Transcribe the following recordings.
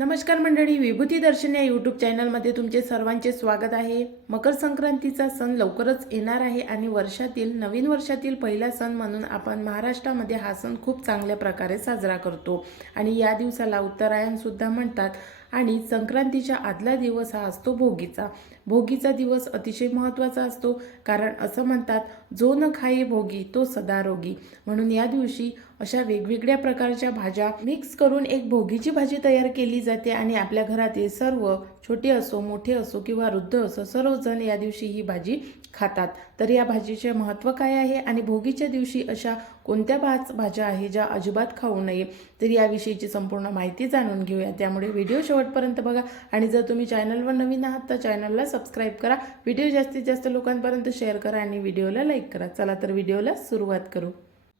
नमस्कार मंडळी विभूती दर्शन या यूट्यूब चॅनलमध्ये तुमचे सर्वांचे स्वागत आहे. मकर संक्रांतीचा सण लवकरच येणार आहे आणि वर्षातील नवीन वर्षातील पहिला सण म्हणून आपण महाराष्ट्रामध्ये हा सण खूप चांगल्या प्रकारे साजरा करतो. आणि या दिवसाला उत्तरायणसुद्धा म्हणतात आणि संक्रांतीच्या आदला दिवस हा असतो भोगीचा. भोगीचा दिवस अतिशय महत्त्वाचा असतो कारण असं म्हणतात जो न खाई भोगी तो सदा रोगी म्हणून या दिवशी अशा वेगवेगळ्या प्रकारच्या भाज्या मिक्स करून एक भोगीची भाजी तयार केली जाते आणि आपल्या घरातील सर्व छोटे असो मोठे असो किंवा वृद्ध असो सर्वजण या दिवशी ही भाजी खातात. तर या भाजीचे महत्त्व काय आहे आणि भोगीच्या दिवशी अशा कोणत्या पाच भाज्या आहे ज्या अजिबात खाऊ नये? तर याविषयीची संपूर्ण माहिती जाणून घेऊया. त्यामुळे व्हिडिओ शेवटपर्यंत बघा आणि जर तुम्ही चॅनलवर नवीन आहात तर चॅनलला सबस्क्राईब करा. व्हिडिओ जास्तीत जास्त लोकांपर्यंत शेअर करा आणि व्हिडिओला लाईक करा. चला तर व्हिडिओला सुरुवात करू.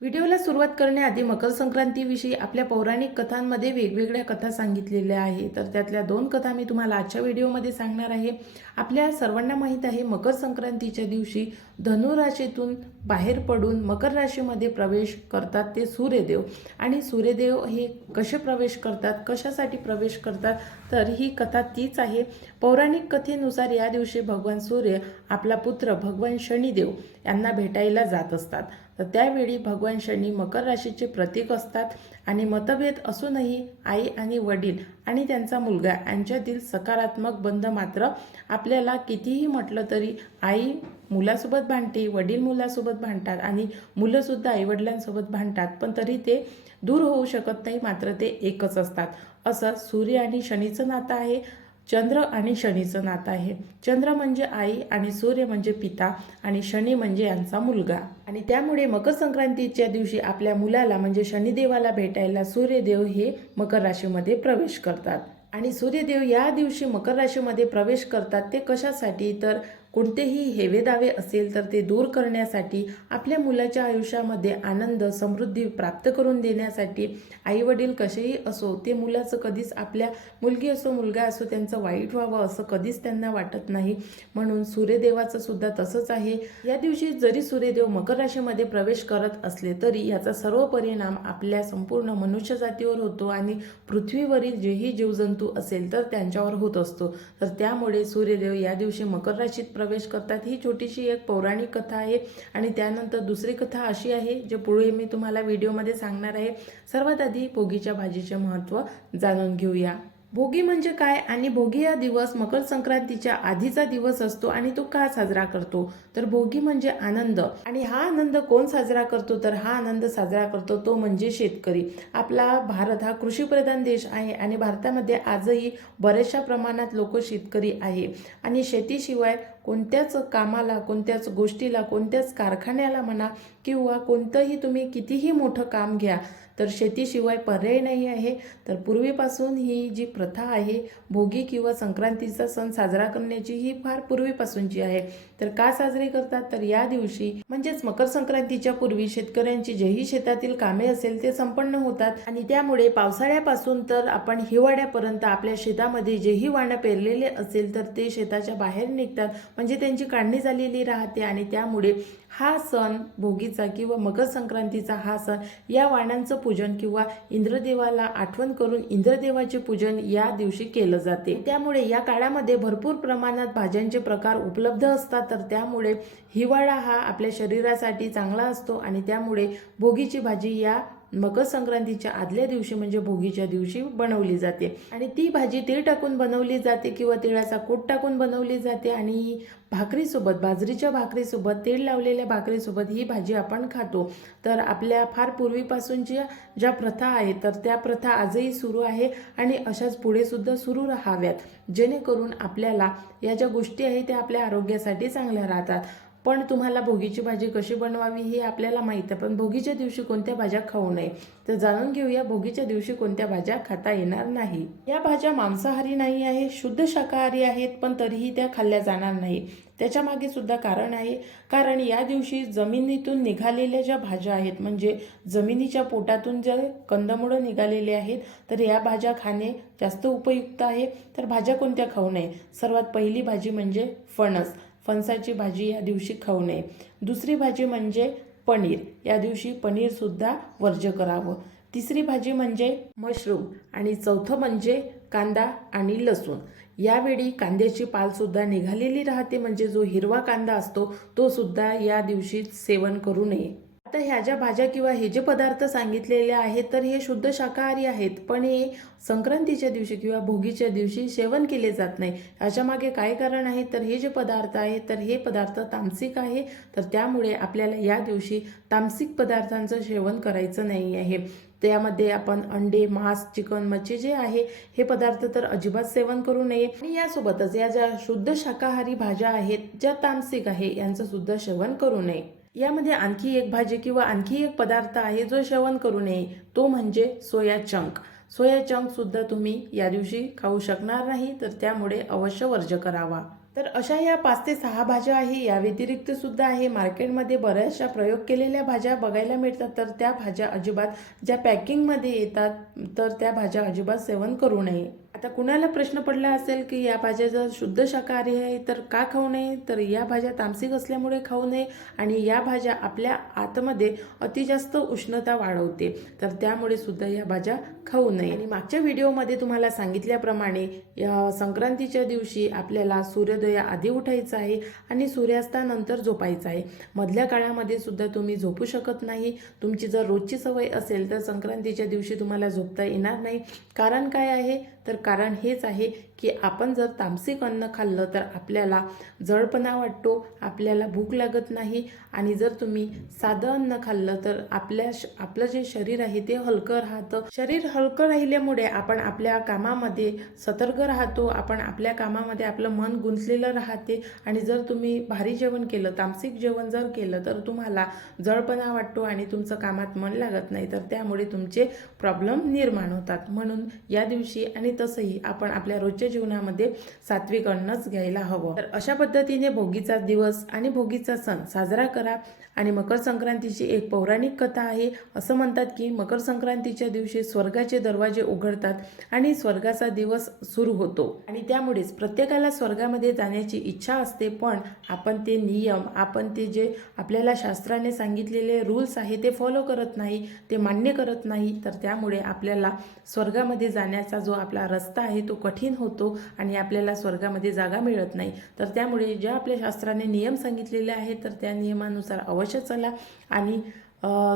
व्हिडिओला सुरुवात करण्याआधी मकर संक्रांतीविषयी आपल्या पौराणिक कथांमध्ये वेगवेगळ्या कथा सांगितलेल्या आहे तर त्यातल्या दोन कथा मी तुम्हाला आजच्या व्हिडिओमध्ये सांगणार आहे. आपल्या सर्वांना माहीत आहे मकर संक्रांतीच्या दिवशी धनुराशीतून बाहेर पडून मकर राशीमध्ये प्रवेश करतात ते सूर्यदेव. आणि सूर्यदेव हे कसे प्रवेश करतात कशासाठी प्रवेश करतात तर ही कथा तीच आहे. पौराणिक कथेनुसार या दिवशी भगवान सूर्य आपला पुत्र भगवान शनिदेव यांना भेटायला जात असतात. तर त्यावेळी भगवान शनी मकर राशीचे प्रतीक असतात आणि मतभेद असूनही आई आणि वडील आणि त्यांचा मुलगा यांच्यातील सकारात्मक बंध मात्र आपल्याला कितीही म्हटलं तरी आई मुलासोबत भांडते वडील मुलासोबत भांडतात आणि मुलंसुद्धा आईवडिलांसोबत भांडतात. पण तरी ते दूर होऊ शकत नाही मात्र ते एकच असतात. असं सूर्य आणि शनीचं नातं आहे. चंद्र आणि शनीचं नातं आहे. चंद्र म्हणजे आई आणि सूर्य म्हणजे पिता आणि शनी म्हणजे यांचा मुलगा. आणि त्यामुळे मकर संक्रांतीच्या दिवशी आपल्या मुलाला म्हणजे शनिदेवाला भेटायला सूर्यदेव हे मकर राशीमध्ये प्रवेश करतात. आणि सूर्यदेव या दिवशी मकर राशीमध्ये प्रवेश करतात ते कशासाठी? तर कोणतेही हेवेदावे असेल तर ते दूर करण्यासाठी आपल्या मुलाच्या आयुष्यामध्ये आनंद समृद्धी प्राप्त करून देण्यासाठी आई वडील कसेही असो ते मुलाचं कधीच आपल्या मुलगी असो मुलगा असो त्यांचं वाईट व्हावं असं कधीच त्यांना वाटत नाही. म्हणून सूर्यदेवाचं सुद्धा तसंच आहे. या दिवशी जरी सूर्यदेव मकर राशीमध्ये प्रवेश करत असले तरी याचा सर्व परिणाम आपल्या संपूर्ण मनुष्य जातीवर होतो आणि पृथ्वीवरील जेही जीवजंतू असेल तर त्यांच्यावर होत असतो. तर त्यामुळे सूर्यदेव या दिवशी मकर राशीत प्रवेश करतात. ही छोटीशी एक पौराणिक कथा आहे आणि त्यानंतर दुसरी कथा अशी आहे जे पुढे मी तुम्हाला व्हिडिओमध्ये सांगणार आहे. सर्वात आधी भोगीच्या भाजीचे महत्त्व जाणून घेऊया. भोगी म्हणजे काय? आणि भोगी हा दिवस मकर संक्रांतीच्या आधीचा दिवस असतो आणि तो का साजरा करतो? तर भोगी म्हणजे आनंद. आणि हा आनंद कोण साजरा करतो? तर हा आनंद साजरा करतो तो म्हणजे शेतकरी. आपला भारत हा कृषीप्रधान देश आहे आणि भारतामध्ये आजही बऱ्याचशा प्रमाणात लोक शेतकरी आहे. आणि शेतीशिवाय कोणत्याच कामाला कोणत्याच गोष्टीला कोणत्याच कारखान्याला म्हणा किंवा कोणतंही तुम्ही कितीही मोठं काम घ्या तर शेतीशिवाय पर्याय नाही आहे. तर पूर्वीपासून ही जी प्रथा आहे भोगी किंवा संक्रांतीचा सण साजरा करण्याची ही फार पूर्वीपासूनची आहे. तर का साजरे करतात? तर या दिवशी म्हणजेच मकर संक्रांतीच्या पूर्वी शेतकऱ्यांची जेही शेतातील कामे असेल ते संपन्न होतात. आणि त्यामुळे पावसाळ्यापासून तर आपण हिवाळ्यापर्यंत आपल्या शेतामध्ये जेही वाणं पेरलेले असेल तर ते शेताच्या बाहेर निघतात. म्हणजे त्यांची काढणी झालेली राहते आणि त्यामुळे हा सण भोगीचा किंवा मकर संक्रांतीचा हा सण या वाणांचं पूजन किंवा इंद्रदेवाला आठवण करून इंद्रदेवाचे पूजन या दिवशी केलं जाते. त्यामुळे या काळामध्ये भरपूर प्रमाणात भाज्यांचे प्रकार उपलब्ध असतात. तर त्यामुळे हिवाळा हा आपल्या शरीरासाठी चांगला असतो आणि त्यामुळे भोगीची भाजी या मकर संक्रांतीच्या आदल्या दिवशी म्हणजे भोगीच्या दिवशी बनवली जाते. आणि ती भाजी तीळ टाकून बनवली जाते किंवा तिळाचा कूट टाकून बनवली जाते. आणि भाकरीसोबत बाजरीच्या भाकरीसोबत तेल लावलेल्या भाकरीसोबत ही भाजी आपण खातो. तर आपल्या फार पूर्वीपासूनच्या ज्या प्रथा आहेत तर त्या प्रथा आजही सुरू आहे आणि अशाच पुढेसुद्धा सुरू राहाव्यात. जेणेकरून आपल्याला या ज्या गोष्टी आहेत त्या आपल्या आरोग्यासाठी चांगल्या राहतात. पण तुम्हाला भोगीची भाजी कशी बनवावी हे आपल्याला माहीत आहे. पण भोगीच्या दिवशी कोणत्या भाज्या खाऊ नये? तर जाणून घेऊया भोगीच्या दिवशी कोणत्या भाज्या खाता येणार नाही. या भाज्या मांसाहारी नाही आहे शुद्ध शाकाहारी आहेत पण तरीही त्या खाल्ल्या जाणार नाही. त्याच्यामागे सुद्धा कारण आहे. कारण या दिवशी जमिनीतून निघालेल्या ज्या भाज्या आहेत म्हणजे जमिनीच्या पोटातून ज्या कंदमुळं निघालेले आहेत तर या भाज्या खाणे जास्त उपयुक्त आहे. तर भाज्या कोणत्या खाऊ नये? सर्वात पहिली भाजी म्हणजे फणस. फणसाची भाजी या दिवशी खाऊ नये. दुसरी भाजी म्हणजे पनीर. या दिवशी पनीरसुद्धा वर्ज्य करावं. तिसरी भाजी म्हणजे मशरूम आणि चौथं म्हणजे कांदा आणि लसूण. यावेळी कांद्याची पालसुद्धा निघालेली राहते म्हणजे जो हिरवा कांदा असतो तो सुद्धा या दिवशी सेवन करू नये. आता ह्या ज्या भाज्या किंवा हे जे पदार्थ सांगितलेले आहेत तर हे शुद्ध शाकाहारी आहेत. पण हे संक्रांतीच्या दिवशी किंवा भोगीच्या दिवशी सेवन केले जात नाही. ह्याच्या मागे काय कारण आहे? तर हे जे पदार्थ आहेत तर हे पदार्थ तामसिक आहे. तर त्यामुळे आपल्याला या दिवशी तामसिक पदार्थांचं सेवन करायचं नाही आहे. त्यामध्ये आपण अंडे मांस चिकन मच्छी जे आहे हे पदार्थ तर अजिबात सेवन करू नये. आणि यासोबतच या ज्या शुद्ध शाकाहारी भाज्या आहेत ज्या तामसिक आहे यांचं सुद्धा सेवन करू नये. यामध्ये आणखी एक भाजी किंवा आणखी एक पदार्थ आहे जो सेवन करू नये तो म्हणजे सोया चंक. सोया चंकसुद्धा तुम्ही या दिवशी खाऊ शकणार नाही तर त्यामुळे अवश्य वर्ज करावा. तर अशा या पाच ते सहा भाज्या आहे या व्यतिरिक्त सुद्धा आहे. मार्केटमध्ये बऱ्याचशा प्रयोग केलेल्या भाज्या बघायला मिळतात तर त्या भाज्या अजिबात ज्या पॅकिंगमध्ये येतात तर त्या भाज्या अजिबात सेवन करू नये. आता कुणाला प्रश्न पडला असेल की या भाज्या जर शुद्ध शाकाहारी आहे तर का खाऊ नये? तर या भाज्या तामसिक असल्यामुळे खाऊ नये आणि या भाज्या आपल्या आतमध्ये अति जास्त उष्णता वाढवते. तर त्यामुळे सुद्धा या भाज्या खाऊ नये. आणि मागच्या व्हिडिओमध्ये तुम्हाला सांगितल्याप्रमाणे या संक्रांतीच्या दिवशी आपल्याला सूर्योदया आधी उठायचं आहे आणि सूर्यास्तानंतर झोपायचं आहे. मधल्या काळामध्ये सुद्धा तुम्ही झोपू शकत नाही. तुमची जर रोजची सवय असेल तर संक्रांतीच्या दिवशी तुम्हाला झोपता येणार नाही. कारण काय आहे? तर कारण हेच आहे की आपण जर तामसिक अन्न खाल्लं तर आपल्याला जळपणा वाटतो आपल्याला भूक लागत नाही आणि जर तुम्ही साधं अन्न खाल्लं तर आपल्या श आपलं जे शरीर आहे ते हलकं राहतं. शरीर हलकं राहिल्यामुळे आपण आपल्या कामामध्ये सतर्क राहतो आपण आपल्या कामामध्ये आपलं मन गुंतलेलं राहते आणि जर तुम्ही भारी जेवण केलं तामसिक जेवण जर केलं तर तुम्हाला जळपणा वाटतो आणि तुमचं कामात मन लागत नाही तर त्यामुळे तुमचे प्रॉब्लेम निर्माण होतात. म्हणून या दिवशी आणि तसं तसंही आपण आपल्या रोजच्या जीवनामध्ये सात्विक अन्नच घ्यायला हवं. तर अशा पद्धतीने भोगीचा दिवस आणि भोगीचा सण साजरा करा आणि मकर संक्रांतीची एक पौराणिक कथा आहे. असं म्हणतात की मकर संक्रांतीच्या दिवशी स्वर्गाचे दरवाजे उघडतात आणि स्वर्गाचा दिवस सुरू होतो. आणि त्यामुळेच प्रत्येकाला स्वर्गामध्ये जाण्याची इच्छा असते पण आपण ते नियम आपण ते जे आपल्याला शास्त्राने सांगितलेले रूल्स आहे ते फॉलो करत नाही ते मान्य करत नाही तर त्यामुळे आपल्याला स्वर्गामध्ये जाण्याचा जो आपला रस्ता आहे तो कठीण होतो आणि आपल्याला स्वर्गामध्ये जागा मिळत नाही. तर त्यामुळे ज्या आपल्या शास्त्राने नियम सांगितलेले आहेत तर त्या नियमानुसार अवश्य चला आणि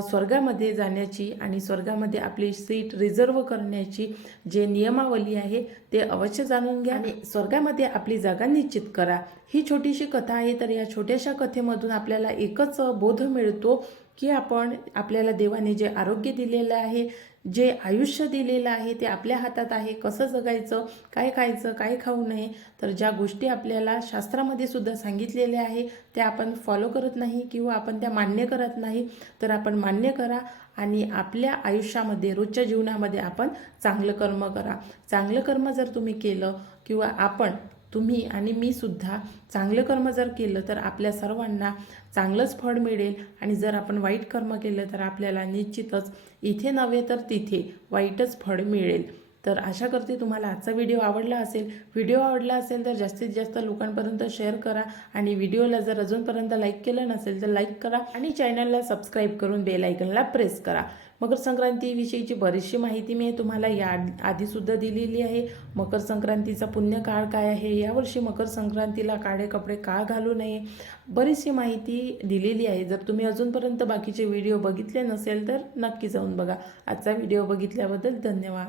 स्वर्गामध्ये जाण्याची आणि स्वर्गामध्ये आपली सीट रिझर्व करण्याची जे नियमावली आहे ते अवश्य जाणून घ्या आणि स्वर्गामध्ये आपली जागा निश्चित करा. ही छोटीशी कथा आहे तर या छोट्याशा कथेमधून आपल्याला एकच बोध मिळतो की आपण आपल्याला देवाने जे आरोग्य दिलेलं आहे जे आयुष्य दिलेलं आहे ते आपल्या हातात आहे कसं जगायचं काय खायचं काय खाऊ नये तर ज्या गोष्टी आपल्याला शास्त्रामध्ये सुद्धा सांगितलेल्या आहे त्या आपण फॉलो करत नाही किंवा आपण त्या मान्य करत नाही तर आपण मान्य करा आणि आपल्या आयुष्यामध्ये रोजच्या जीवनामध्ये आपण चांगलं कर्म करा. चांगलं कर्म जर तुम्ही केलं किंवा आपण तुम्ही आणि मी सुद्धा चांगलं कर्म जर केलं तर आपल्या सर्वांना चांगलंच फळ मिळेल. आणि जर आपण वाईट कर्म केलं तर आपल्याला निश्चितच इथे नव्हे तर तिथे वाईटच फळ मिळेल. तर आशा करते तुम्हाला आजचा व्हिडिओ आवडला असेल. व्हिडिओ आवडला असेल तर जास्तीत जास्त लोकांपर्यंत शेअर करा आणि व्हिडिओला जर अजूनपर्यंत लाईक केलं नसेल तर लाईक करा आणि चॅनलला सबस्क्राईब करून बेल आयकनला प्रेस करा. मकर संक्रांतीविषयीची बरीचशी माहिती मी तुम्हाला या आधीसुद्धा दिलेली आहे. मकर संक्रांतीचा पुण्यकाळ काय आहे? यावर्षी मकर संक्रांतीला काळे कपडे का घालू नये? बरीचशी माहिती दिलेली आहे. जर तुम्ही अजूनपर्यंत बाकीचे व्हिडिओ बघितले नसेल तर नक्की जाऊन बघा. आजचा व्हिडिओ बघितल्याबद्दल धन्यवाद.